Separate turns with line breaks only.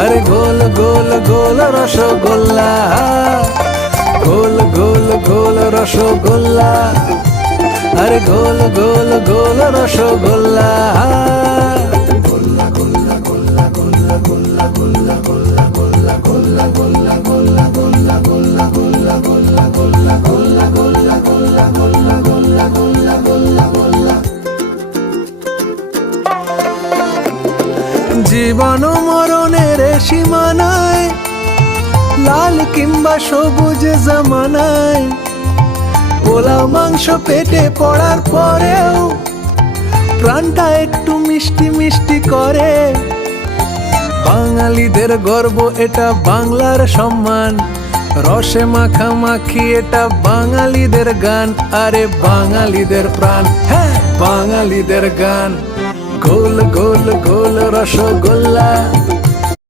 আরে গোল গোল গোল রসগোল্লা। গোল গোল গোল রসগোল্লা। আরে গোল গোল গোল রসগোল্লা। জীবন সীমানায়, লাল কিংবা সবুজ জামানায়। পোলাও মাংস পেটে পড়ার পরেও প্রাণটা একটু মিষ্টি মিষ্টি করে। বাঙালিদের গর্ব, এটা বাংলার সম্মান। রসে মাখামাখি এটা বাঙালিদের গান। আরে বাঙালিদের প্রাণ হ্যাঁ বাঙালিদের গান। গোল গোল গোল রসগোল্লা।